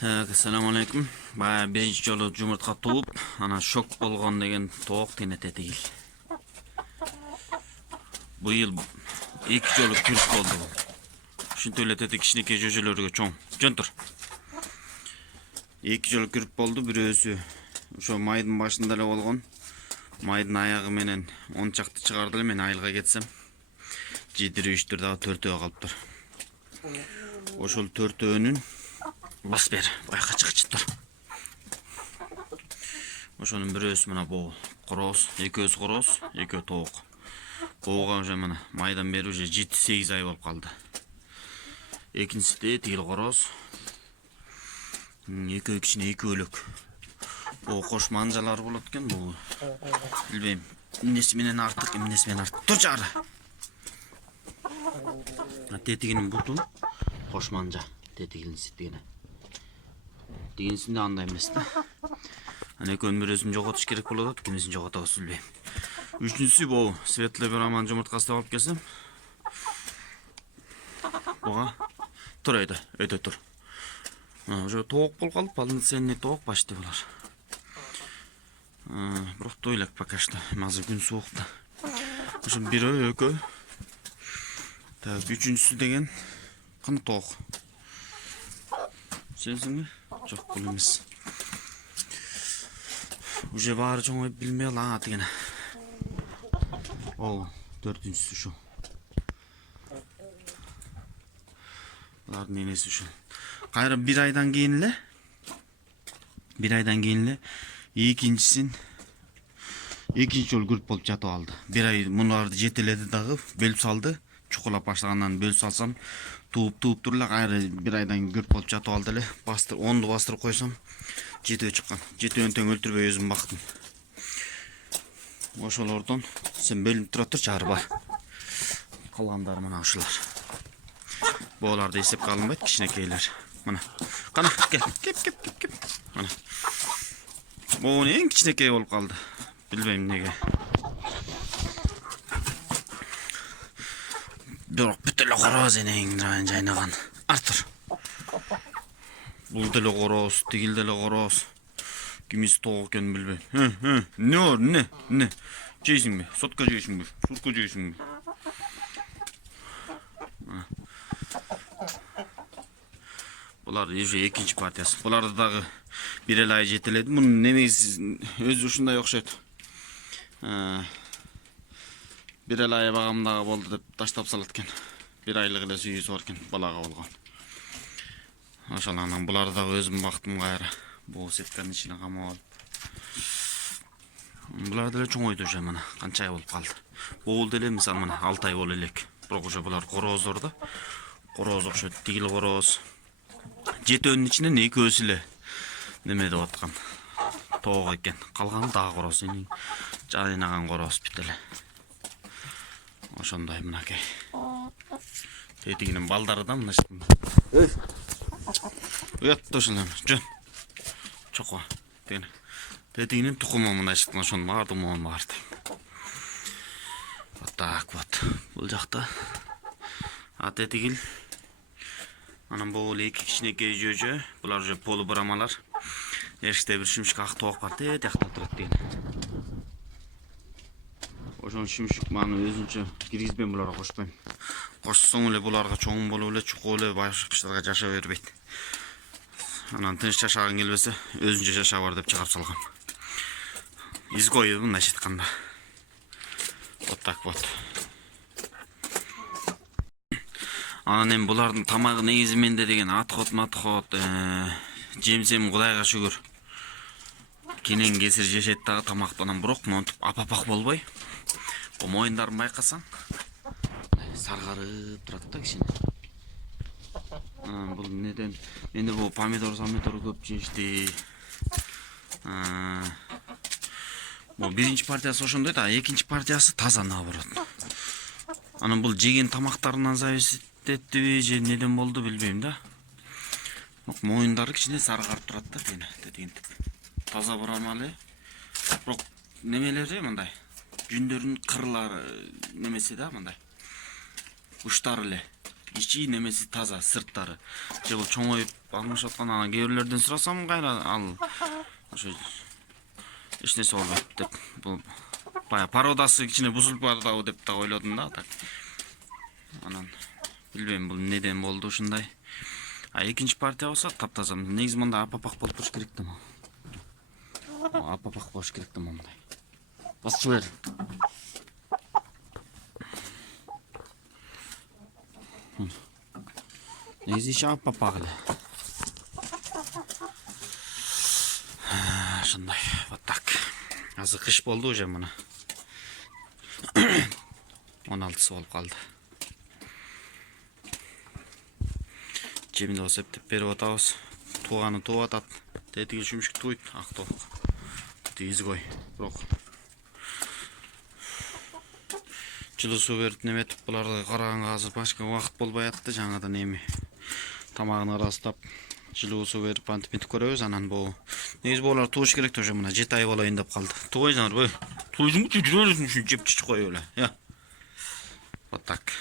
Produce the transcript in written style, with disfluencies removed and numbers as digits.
Assalamu alaikum. Baya birinci жолу жумуртка тууп, ана шок болгон деген тоок тенететигил. Быйыл эки жолу күрүп болду. Ушинтип эле тети кичинекей жөжөлөргө чоң. Жонтур. Эки жолу күрүп болду, бирөөсү ошо майдын башында эле болгон. Майдын аягы менен 10 чакты чыгарды эле, мен айылга кетсем. Жетирүүчтөр дагы төртөө калыптыр. Ошол төртөөнүн бас бер, байка чыгычтыр. Ошонун бирөөсү мына бул короз, экөөсү короз, экөө тоок. Оога уже мына майдан бери уже 7-8 ай болуп калды. Экинчиси тигил короз. Экөө кичине эки өлөк. Бул кош манжалар болот экен, бул билбейм. Эмнеси менен артык, эмнеси менен артык. Тур жары. Тетигинин буту кош манжа, тетигинин ситигине. Дегенсинде андай эмес да. Аны экөөнүн бирөөсүн жоготуш керек болот, кимисин жоготобуз билбейм. Үчүнчүсү бул светлый браман жумурткасы алып келсем. Буга тур өтө тур. Уже тоок болуп калып, полноценный тоок почти булар. Бирок тойлак пока что. Азыр күн суук да. Ошо бирөө экөө. Так, үчүнчүсү деген кана тоок. Сенсиңби? Жок, бул эмес. Уже баары чоңоюп билмей калат деген. Ол төртүнчүсү ушу. Булардын энеси ушу. Кайра бир айдан кийин эле экинчи жолу көрүп болуп жатып алды. Бир ай мунуларды жетеледи дагы, бөлүп салды. Чукулап баштагандан бөлүп салсам, тууп туруп эле кайра бир айдан көрүп болуп жатып алды эле. Онду бастырып койсом, жетөө чыккан. Жетөөнү тең өлтүрбөй өзүм бактым. Ошолордон сен бөлүнүп тура турчу, ары бар. Калгандары мына ушулар. Буларды эсепке алынбайт, кичинекейлер. Мына. Кана, кеп. Мына. Бул эң кичинекей болуп калды. Билбейм неге. Бирок бүт эле короз энең жайнаган. Артур. Бул деле короз, тигил деле короз. Кимиси тоок экенин билбейм. Не? Жейсиңби? Сотко жейсиңби? Шурка жейсиңби? Булар уже экинчи партиясы. Буларды дагы бир эле ай жетеледи. Мунун немеси өзү ушундай окшойт. Бир эле ай багамдагы болду деп таштап салат экен. Бир айлык эле сүйүүсү бар экен, балага болгон. Ошондон буларды дагы өзүм бактым кайра. Бул сетканын ичине камап алып. Булар деле чоңойду уже мына, канча ай болуп калды. Бул деле мисалы мына 6 ай боло элек. Бирок уже булар короздор да. Короз окшойт, тигил короз. Жетөөнүн ичинен экөөсү эле неме деп аткан. Тоок экен. Калганы дагы короз, жайнаган короз бүт эле. Ошондой мынакей. Тетигинин балдары да мына ушундай. Уятты ошондой. Жөн. Чокко. Тетигинин тукуму мына ушундай, ошону баардыгын бар. Вот так вот. Бул жакта. Тетигил. Анан бул эки кичинекей жөжө, булар уже полубрамалар. Эшикте бир шүмшүк ак тоок бар, тиякта турат деген. Ошон шүмшүк маны өзүнчө киргизбейм, буларга кошпойм. Кошсоң эле буларга чоң болуп эле, чукуп эле башкачтарга жаша бербейт. Анан тыныч жашагың келбесе, өзүнчө жаша бар деп чыгарып салгам. Изгой мындай айтканда. Вот так вот. Анан эми булардын тамагы негизи менде деген атхот, жемсем Кудайга шүгүр. Кенен кесир жешет дагы тамактан, бирок монтип апапак болбой. Бу моюндарын байкасаң, саргарып турат да кичине. Бул неден? Менде бул помидор көп жешти. Бул биринчи партиясы ошондой да, экинчи партиясы таза наоборот. Анан бул жеген тамактарынан зависит еттиби же неден болду билбейм да. Моюндары кичине саргарып турат да, тетигин. Таза бурамалы. Бирок немелери мындай. Жүндөрүнүн кырлары немеси да мындай. Уштары эле ичи немеси таза, сырттары. Же бул чоңоюп алмашып аткан ана кээ бирлерден сурасам кайра ал ошо эч нерсе болбойт деп бул баягы породасы кичине бузулуп бардабы деп да ойлодум да так. Анан билбейм бул неден болду ушундай. А экинчи партия болсо таптаза. Негизи мындай апапак болуп туруш керек да. Апапак болуш керек да мындай. Басчы бер. Негизи ичи апапак эле. Ушундай. Вот так. Азыр кыш болду уже мына. 16 болуп калды. Жемди болсо эптеп берип атабыз. Тууганы тууп атат. Тетиги чүмүшүк туйт, актоо. Изгой. Бирок жылуу суу берип неметип буларды караганга азыр башка убакыт болбой атты. Жаңадан эми тамагын арастап жылуу суу берип антип көрөбүз. Анан бул негизи булар тууш керек да уже мына 7 ай болоюн деп калды. Туйсаңарбы? Туйсуңбу, жүрөсүң ушинтип жеп чыч коюп эле. Я. Вот так.